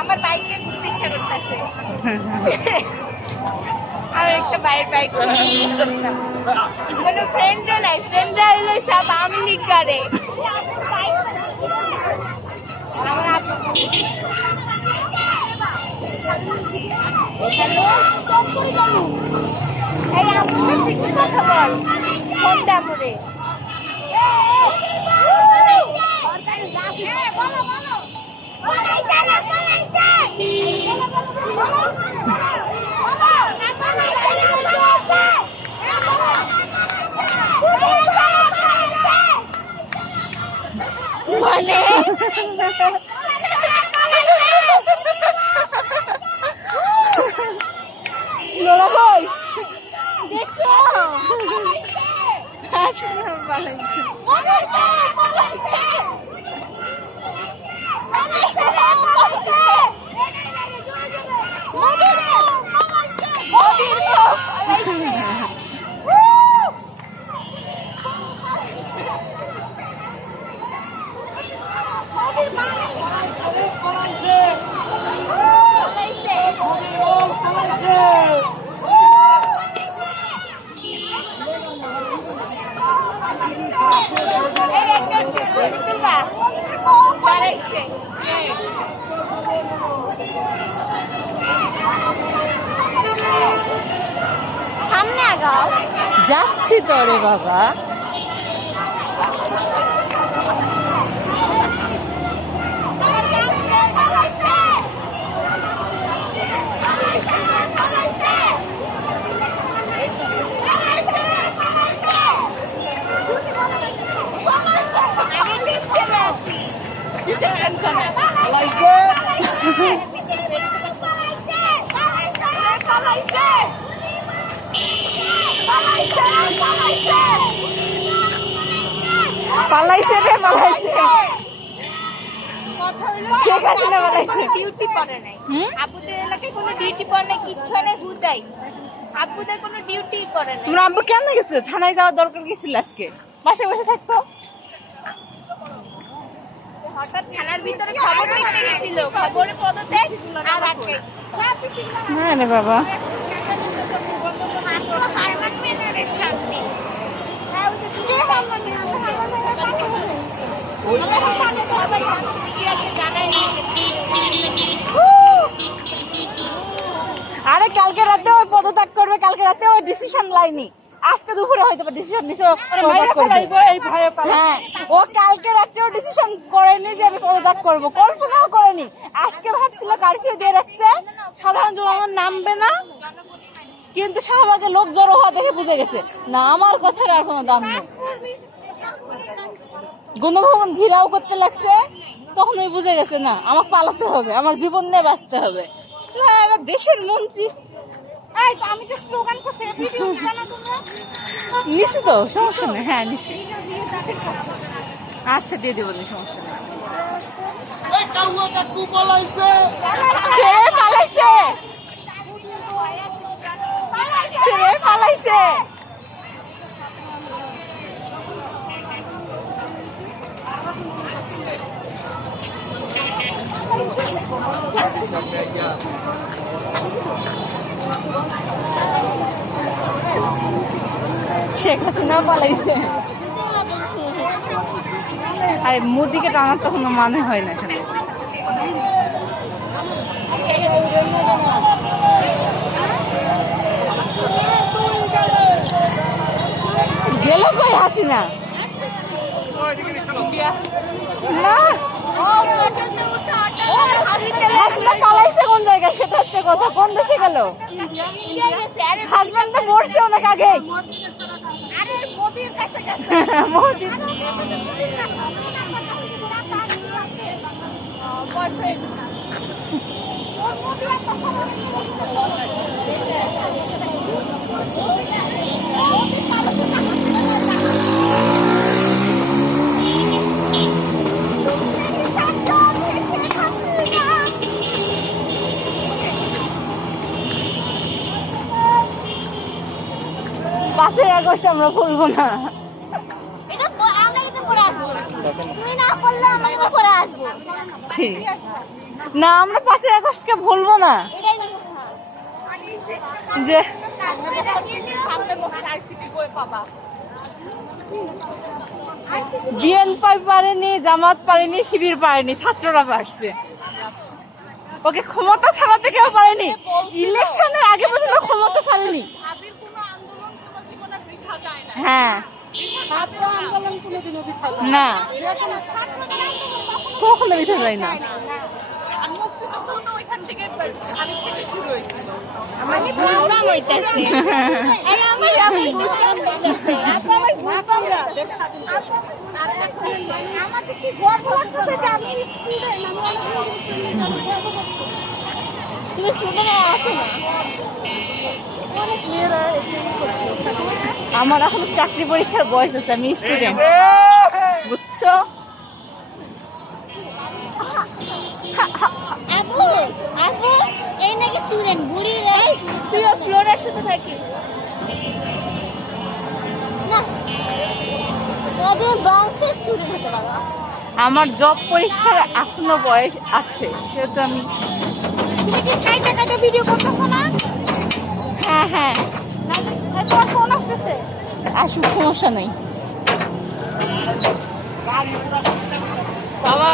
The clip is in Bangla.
আমার বাইকে ঘুরতে ইচ্ছা করতেছে। আর একটা বাইক কোনো ফ্রেন্ডরা নাই, ফ্রেন্ডরা হইলে সব আওয়ামী লীগ করে। আমার আপু এই আপুর সাথে কি কথা বল, ফোনটা পরে মানে লোড়া কই দেখছো? সামনে আগাও, যাচ্ছি তো রে বাবা। পালাইছে রে, পালাইছে। কথা হইলো শেখ হাসিনা পালাইছে। ডিউটি পড়ে নাই, আপুদের এলাকায় কোনো ডিউটি পড়ে নাই, কিচ্ছু নেই, হুদাই আপুদের কোনো ডিউটি করে নাই। তোমার আব্বু কেন গেছে? থানায় যাওয়ার দরকার কি ছিল? আজকে বাসে বসে থাকতো। হঠাৎ থানার ভিতরে খবর দেখতে গেছিল, খবরে পদত্যাগ আর আটকে। হ্যাঁ রে বাবা। সামনে আরে কালকে রাতে ওই পদত্যাগ করবে, কালকে রাতে ওই ডিসিশন লাইনি, আজকে দুপুরে হয়তো ডিসিশন নিছে পদত্যাগ করবে। হ্যাঁ, ও কালকে রাতে ও ডিসিশন করেনি যে আমি পদত্যাগ করবো, কল্পনাও করেনি। আজকে ভাবছিল কারফিউ দিয়ে রাখছে, সাধারণ জনগণ নামবে না, কিন্তু শাহবাগে লোক জড়ো হওয়া দেখে বুঝে গেছে না আমার কথার আর কোনো দাম নেই। গণভবন ঘিরাও করতে লাগছে, তখন ওই বুঝে গেছে না আমাকে পালাতে হবে, আমার জীবন নিয়ে বাঁচতে হবে। এবার দেশের মন্ত্রী আমি তো স্লোগান করছি, ভিডিও জানা তোমরা নিছি তো, সমস্যা নেই। হ্যাঁ নিছি, আচ্ছা দিয়ে দেবো, সমস্যা নেই। পালাইছে, পালাইছে। শেখ হাসিনা পালাইছে। আরে মোদিকে টানার তো কোনো মানে হয় না এখানে। গেল কই হাসিনা? না হাসিনা পালাইছে কোন জায়গায় সেটা হচ্ছে কথা। কোন দেশে গেল? হাজবেন্ড তো মরছে অনেক আগে। মোদি পাঁচই আগস্ট আমরা বলবো না। এটা আমরা কিন্তু পরে আসবো, তুমি না বললে আমরা কিন্তু পরে আসবো। না আমরা 5ই আগস্টকে ভুলবো না। এটাই না কথা যে সামনে বসে আইসিটি বই পাবা। বিএনপি পারেনি, জামাত পারেনি, শিবির পারেনি, ছাত্ররা পারছে। ওকে ক্ষমতা ছাড়াতে কেউ পারেনি, ইলেকশনের আগে পর্যন্ত ক্ষমতা ছাড়েনি। হ্যাঁ ছাত্র আন্দোলন কোনোদিনও বৃথা যায় না, ছাত্রদের আন্দোলন কখনো বিধা যায় না। আমি বুঝলাম হইতাছে আমি বুঝলাম হইতাছে আপনার বুঝলাম না আমাদের কি গর্ব হচ্ছে যে আমি স্টুডেন্ট তুমি স্টুডেন্ট আছে না অনেক মেয়েরা আমার এখন চাকরি পরীক্ষার বয়স আছে, আমি স্টুডেন্ট, বুঝছো? আপু আপু এই নাকি স্টুডেন্ট বুড়ি রে তুইও ফ্লোরের সাথে থাকিস না ওদের বাউন্সে স্টুডেন্ট হতে পারো। আমার জব পরীক্ষার এখনো বয়স আছে, সেহেতু আমি তুমি কি কাইটা কাইটা ভিডিও করতেছ না? হ্যাঁ হ্যাঁ তোমার ফোন আসতেছে আসুক, সমস্যা নেই। বাবা